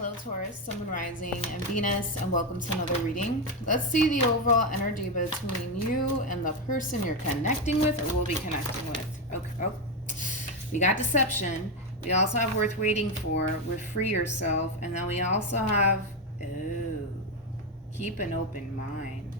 Hello Taurus, Sun, Moon, Rising, and Venus, and welcome to another reading. Let's see the overall energy between you and the person you're connecting with or will be connecting with. Okay. Oh, we got deception. We also have worth waiting for with free yourself. And then we also have, keep an open mind.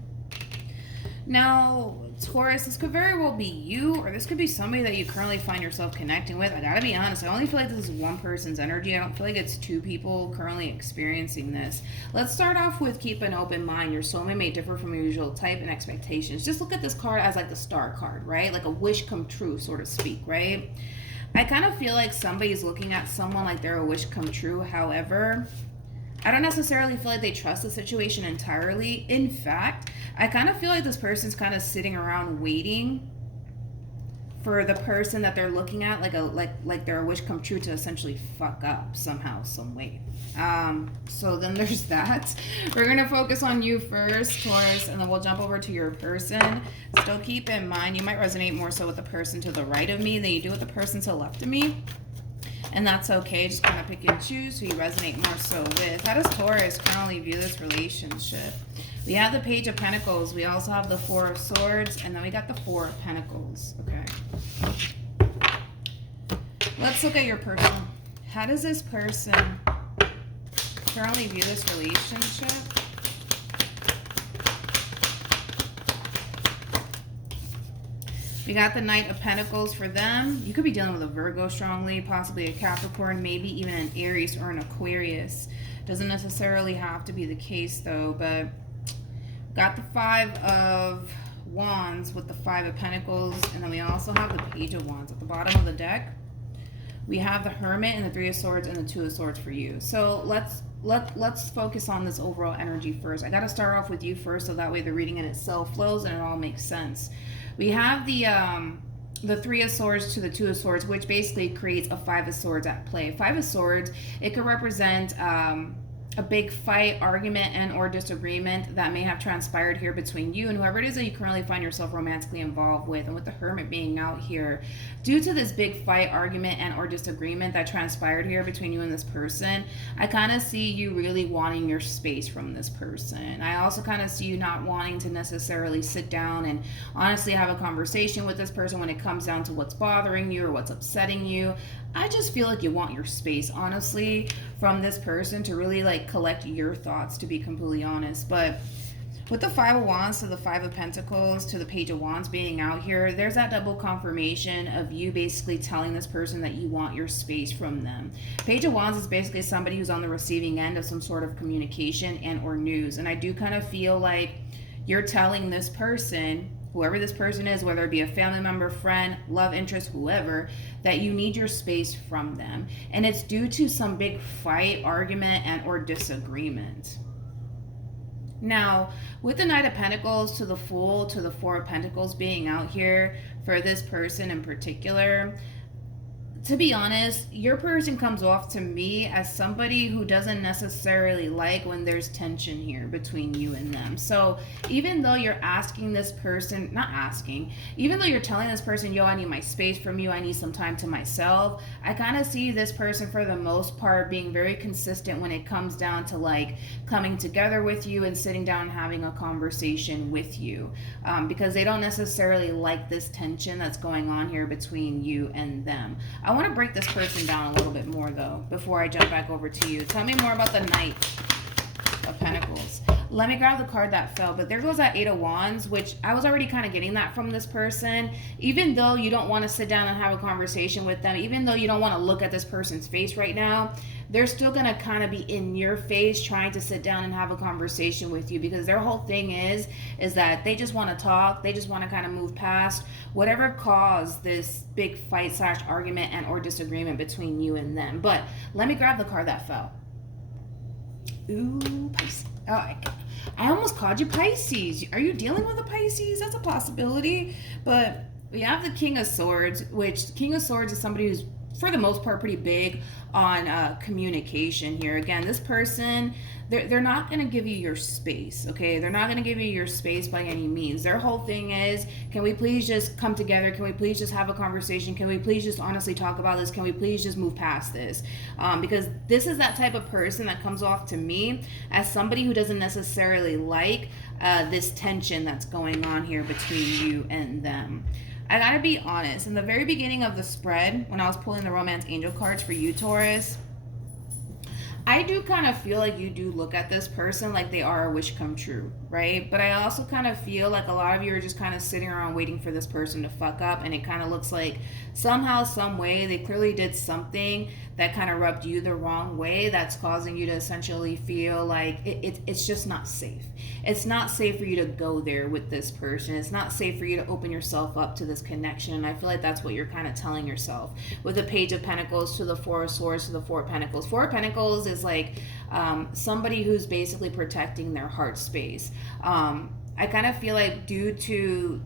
Now, Taurus, this could very well be you, or this could be somebody that you currently find yourself connecting with. I gotta be honest, I only feel like this is one person's energy. I don't feel like it's two people currently experiencing this. Let's start off with keep an open mind. Your soulmate may differ from your usual type and expectations. Just look at this card as like the star card, right? Like a wish come true, so to speak, right? I kind of feel like somebody's looking at someone like they're a wish come true. However, I don't necessarily feel like they trust the situation entirely. In fact, I kind of feel like this person's kind of sitting around waiting for the person that they're looking at, like their wish come true, to essentially fuck up somehow, some way. So then there's that. We're gonna focus on you first, Taurus, and then we'll jump over to your person. Still keep in mind, you might resonate more so with the person to the right of me than you do with the person to the left of me. And that's okay. Just kind of pick and choose who you resonate more so with. How does Taurus currently view this relationship? We have the Page of Pentacles. We also have the Four of Swords. And then we got the Four of Pentacles. Okay. Let's look at your person. How does this person currently view this relationship? We got the Knight of Pentacles for them. You could be dealing with a Virgo strongly, possibly a Capricorn, maybe even an Aries or an Aquarius. Doesn't necessarily have to be the case though, but got the Five of Wands with the Five of Pentacles, and then we also have the Page of Wands at the bottom of the deck. We have the Hermit and the Three of Swords and the Two of Swords for you. So let's focus on this overall energy first. I got to start off with you first, so that way the reading in itself flows and it all makes sense. We have the Three of Swords to the Two of Swords, which basically creates a Five of Swords at play. Five of Swords, it could represent a big fight, argument, and or disagreement that may have transpired here between you and whoever it is that you currently find yourself romantically involved with. And with the Hermit being out here, due to this big fight, argument, and or disagreement that transpired here between you and this person, I kind of see you really wanting your space from this person. I also kind of see you not wanting to necessarily sit down and honestly have a conversation with this person when it comes down to what's bothering you or what's upsetting you. I just feel like you want your space, honestly, from this person to really like collect your thoughts, to be completely honest. But with the Five of Wands to the Five of Pentacles to the Page of Wands being out here, there's that double confirmation of you basically telling this person that you want your space from them. Page of Wands is basically somebody who's on the receiving end of some sort of communication and or news. And I do kind of feel like you're telling this person, whoever this person is, whether it be a family member, friend, love interest, whoever, that you need your space from them. And it's due to some big fight, argument, and or disagreement. Now, with the Knight of Pentacles to the Fool to the Four of Pentacles being out here for this person in particular, to be honest, your person comes off to me as somebody who doesn't necessarily like when there's tension here between you and them. So even though you're asking this person, even though you're telling this person, yo, I need my space from you, I need some time to myself, I kind of see this person for the most part being very consistent when it comes down to like coming together with you and sitting down and having a conversation with you, because they don't necessarily like this tension that's going on here between you and them. I want to break this person down a little bit more though before I jump back over to you. Tell me more about the Knight of Pentacles. Let me grab the card that fell, but there goes that Eight of Wands, which I was already kind of getting that from this person. Even though you don't want to sit down and have a conversation with them, even though you don't want to look at this person's face right now, they're still going to kind of be in your face trying to sit down and have a conversation with you, because their whole thing is that they just want to talk. They just want to kind of move past whatever caused this big fight / argument and or disagreement between you and them. But let me grab the card that fell. Ooh, Pisces. Oh, I almost called you Pisces. Are you dealing with a Pisces? That's a possibility. But we have the King of Swords, which the King of Swords is somebody who's for the most part, pretty big on communication here. Again, this person, they're not going to give you your space, okay? They're not going to give you your space by any means. Their whole thing is, can we please just come together? Can we please just have a conversation? Can we please just honestly talk about this? Can we please just move past this? Because this is that type of person that comes off to me as somebody who doesn't necessarily like this tension that's going on here between you and them. I gotta be honest, in the very beginning of the spread, when I was pulling the romance angel cards for you, Taurus, I do kind of feel like you do look at this person like they are a wish come true, right? But I also kind of feel like a lot of you are just kind of sitting around waiting for this person to fuck up, and it kind of looks like somehow, some way, they clearly did something that kind of rubbed you the wrong way that's causing you to essentially feel like it's just not safe. It's not safe for you to go there with this person. It's not safe for you to open yourself up to this connection, and I feel like that's what you're kind of telling yourself. With the Page of Pentacles to the Four of Swords to the Four of Pentacles. Four of Pentacles is like somebody who's basically protecting their heart space. I kind of feel like due to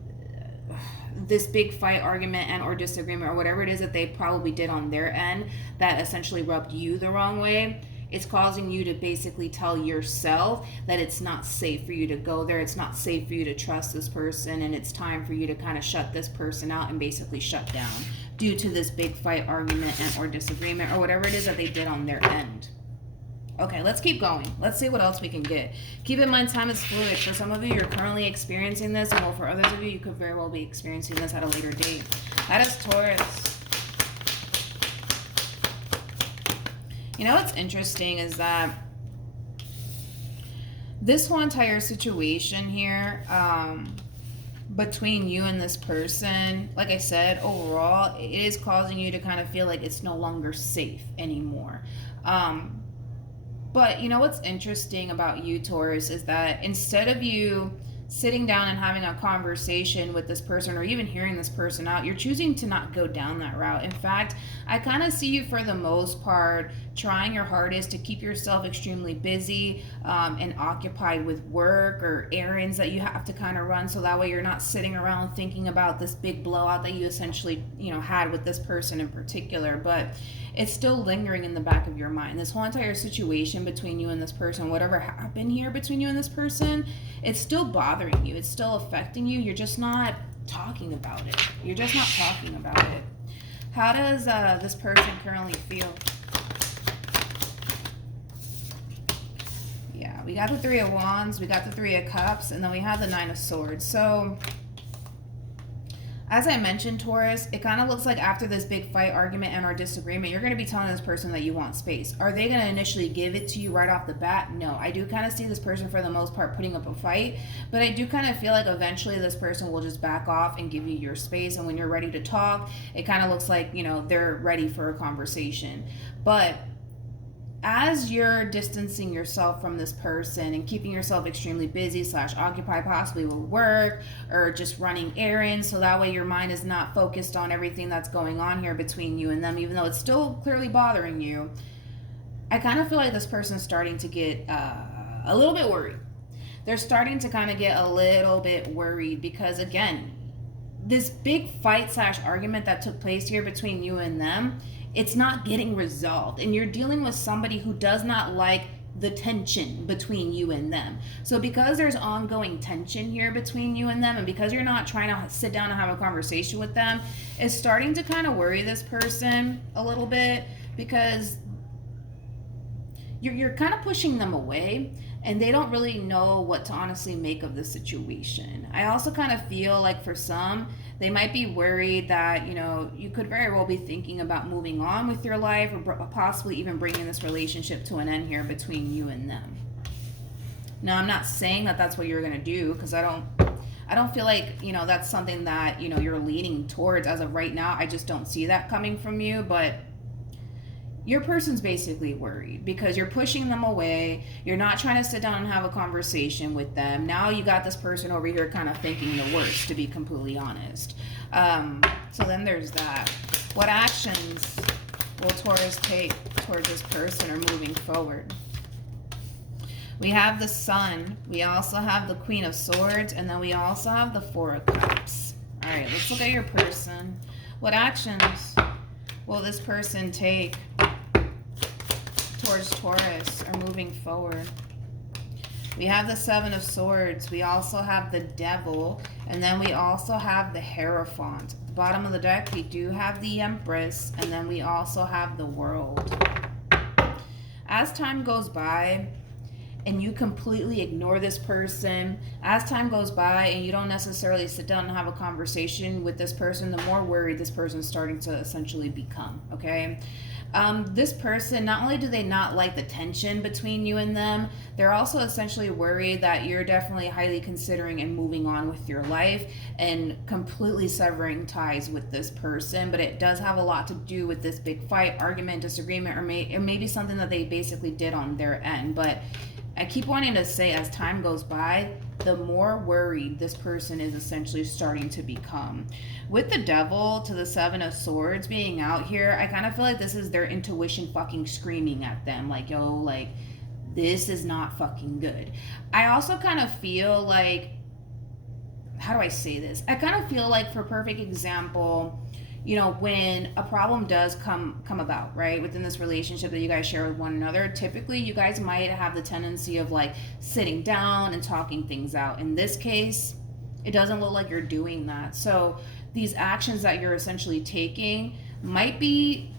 this big fight, argument, and or disagreement, or whatever it is that they probably did on their end that essentially rubbed you the wrong way, it's causing you to basically tell yourself that it's not safe for you to go there. It's not safe for you to trust this person, and it's time for you to kind of shut this person out and basically shut down due to this big fight, argument, and or disagreement, or whatever it is that they did on their end. Okay, let's keep going. Let's see what else we can get. Keep in mind, time is fluid. For some of you, you're currently experiencing this, and well, for others of you, you could very well be experiencing this at a later date. That is Taurus. You know what's interesting is that this whole entire situation here between you and this person, like I said, overall, it is causing you to kind of feel like it's no longer safe anymore. But you know what's interesting about you, Taurus, is that instead of you sitting down and having a conversation with this person or even hearing this person out, you're choosing to not go down that route. In fact, I kind of see you for the most part trying your hardest to keep yourself extremely busy and occupied with work or errands that you have to kind of run, so that way you're not sitting around thinking about this big blowout that you essentially, had with this person in particular. But it's still lingering in the back of your mind. This whole entire situation between you and this person, whatever happened here between you and this person, it's still bothering you. It's still affecting you. You're just not talking about it. You're just not talking about it. How does this person currently feel? Yeah, we got the Three of Wands, we got the Three of Cups, and then we have the Nine of Swords. So, as I mentioned, Taurus, it kind of looks like after this big fight, argument, and or disagreement, you're going to be telling this person that you want space. Are they going to initially give it to you right off the bat? No. I do kind of see this person, for the most part, putting up a fight, but I do kind of feel like eventually this person will just back off and give you your space, and when you're ready to talk, it kind of looks like, they're ready for a conversation. But as you're distancing yourself from this person and keeping yourself extremely busy / occupied, possibly with work or just running errands, so that way your mind is not focused on everything that's going on here between you and them, even though it's still clearly bothering you, I kind of feel like this person's starting to get a little bit worried. They're starting to kind of get a little bit worried because, again, this big fight / argument that took place here between you and them, it's not getting resolved, and you're dealing with somebody who does not like the tension between you and them. So because there's ongoing tension here between you and them, and because you're not trying to sit down and have a conversation with them, it's starting to kind of worry this person a little bit, because you're kind of pushing them away, and they don't really know what to honestly make of the situation. I also kind of feel like for some, they might be worried that, you could very well be thinking about moving on with your life, or possibly even bringing this relationship to an end here between you and them. Now, I'm not saying that that's what you're going to do, because I don't feel like, that's something that, you're leaning towards as of right now. I just don't see that coming from you, but your person's basically worried because you're pushing them away. You're not trying to sit down and have a conversation with them. Now you got this person over here kind of thinking the worst, to be completely honest. So then there's that. What actions will Taurus take towards this person or moving forward? We have the Sun. We also have the Queen of Swords. And then we also have the Four of Cups. All right, let's look at your person. What actions will this person take towards Taurus or moving forward? We have the Seven of Swords. We also have the Devil. And then we also have the Hierophant. At the bottom of the deck, we do have the Empress. And then we also have the World. As time goes by and you completely ignore this person, as time goes by and you don't necessarily sit down and have a conversation with this person, the more worried this person is starting to essentially become, okay? This person, not only do they not like the tension between you and them, they're also essentially worried that you're definitely highly considering and moving on with your life and completely severing ties with this person. But it does have a lot to do with this big fight, argument, disagreement, or maybe something that they basically did on their end. But I keep wanting to say, as time goes by, the more worried this person is essentially starting to become. With the Devil to the Seven of Swords being out here, I kind of feel like this is their intuition fucking screaming at them. Like, yo, like, this is not fucking good. I also kind of feel like, how do I say this? I kind of feel like, for perfect example, you know, when a problem does come about, right, within this relationship that you guys share with one another, typically you guys might have the tendency of like sitting down and talking things out. In this case, it doesn't look like you're doing that. So these actions that you're essentially taking might be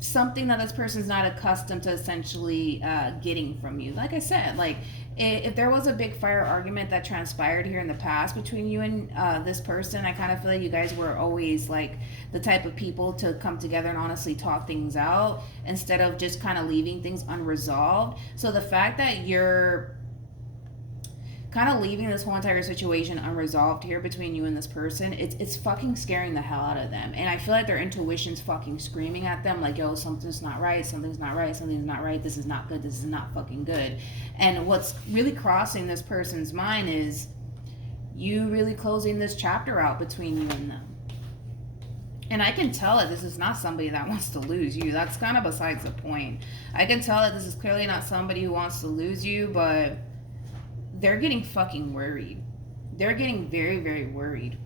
something that this person's not accustomed to essentially getting from you. Like I said, like, if there was a big fire argument that transpired here in the past between you and this person, I kind of feel like you guys were always like the type of people to come together and honestly talk things out instead of just kind of leaving things unresolved. So the fact that you're kind of leaving this whole entire situation unresolved here between you and this person, it's fucking scaring the hell out of them. And I feel like their intuition's fucking screaming at them like, yo, something's not right, something's not right, something's not right, this is not good, this is not fucking good. And what's really crossing this person's mind is you really closing this chapter out between you and them. And I can tell that this is not somebody that wants to lose you. That's kind of besides the point. I can tell that this is clearly not somebody who wants to lose you, but they're getting fucking worried. They're getting very, very worried.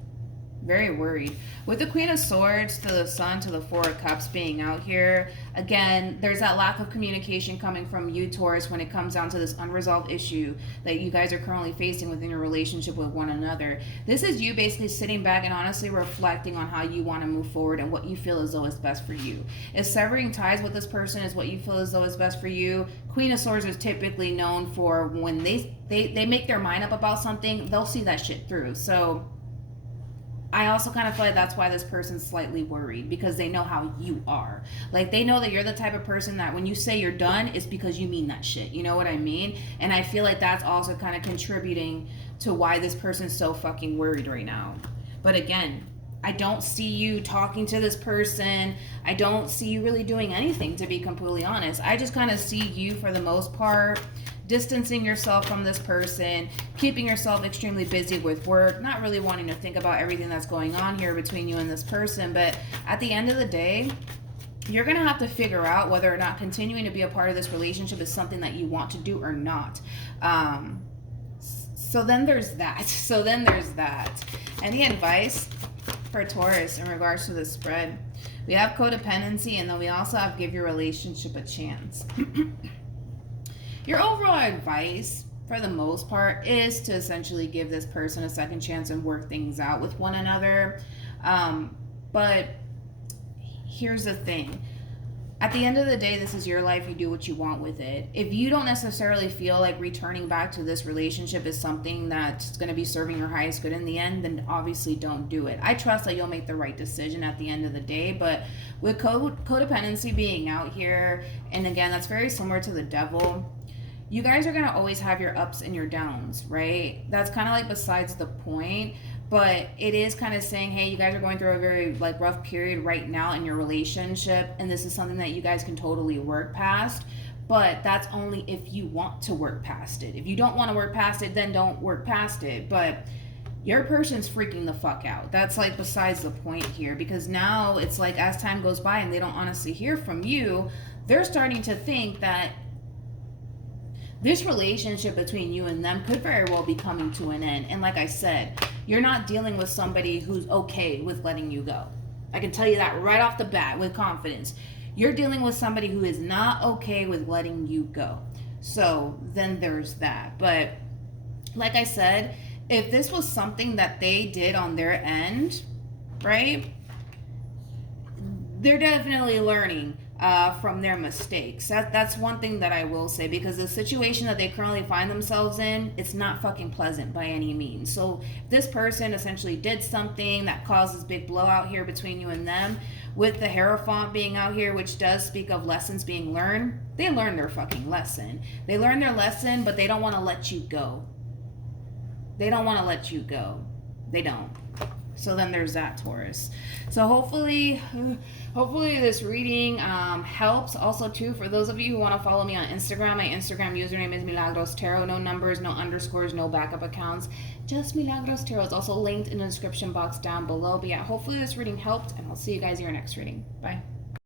Very worried. With the Queen of Swords to the Sun to the Four of Cups being out here, again, there's that lack of communication coming from you, Taurus, when it comes down to this unresolved issue that you guys are currently facing within your relationship with one another. This is you basically sitting back and honestly reflecting on how you want to move forward and what you feel as though is best for you. If severing ties with this person is what you feel as though is best for you, Queen of Swords is typically known for when they make their mind up about something, they'll see that shit through. So I also kind of feel like that's why this person's slightly worried, because they know how you are. Like, they know that you're the type of person that when you say you're done, it's because you mean that shit. You know what I mean? And I feel like that's also kind of contributing to why this person's so fucking worried right now. But again, I don't see you talking to this person. I don't see you really doing anything, to be completely honest. I just kind of see you, for the most part, distancing yourself from this person, keeping yourself extremely busy with work, not really wanting to think about everything that's going on here between you and this person. But at the end of the day, you're going to have to figure out whether or not continuing to be a part of this relationship is something that you want to do or not. So then there's that. Any advice for Taurus in regards to the spread? We have codependency, and then we also have give your relationship a chance. Your overall advice, for the most part, is to essentially give this person a second chance and work things out with one another. But here's the thing. At the end of the day, this is your life. You do what you want with it. If you don't necessarily feel like returning back to this relationship is something that's going to be serving your highest good in the end, then obviously don't do it. I trust that you'll make the right decision at the end of the day. But with codependency being out here, and again, that's very similar to the Devil, you guys are going to always have your ups and your downs, right? That's kind of like besides the point. But it is kind of saying, hey, you guys are going through a very like rough period right now in your relationship, and this is something that you guys can totally work past. But that's only if you want to work past it. If you don't want to work past it, then don't work past it. But your person's freaking the fuck out. That's like besides the point here, because now it's like as time goes by and they don't honestly hear from you, they're starting to think that this relationship between you and them could very well be coming to an end. And like I said, you're not dealing with somebody who's okay with letting you go. I can tell you that right off the bat with confidence. You're dealing with somebody who is not okay with letting you go. So then there's that. But like I said, if this was something that they did on their end, right? They're definitely learning from their mistakes. That's one thing that I will say, because the situation that they currently find themselves in, it's not fucking pleasant by any means. So this person essentially did something that caused this big blowout here between you and them, with the Hierophant being out here, which does speak of lessons being learned. They learned their fucking lesson. They learned their lesson, but they don't want to let you go. They don't want to let you go. They don't. So then there's that, Taurus. So hopefully this reading helps. Also, too, for those of you who want to follow me on Instagram, my Instagram username is MilagrosTarot. No numbers, no underscores, no backup accounts. Just MilagrosTarot. It's also linked in the description box down below. But yeah, hopefully this reading helped, and I'll see you guys in your next reading. Bye.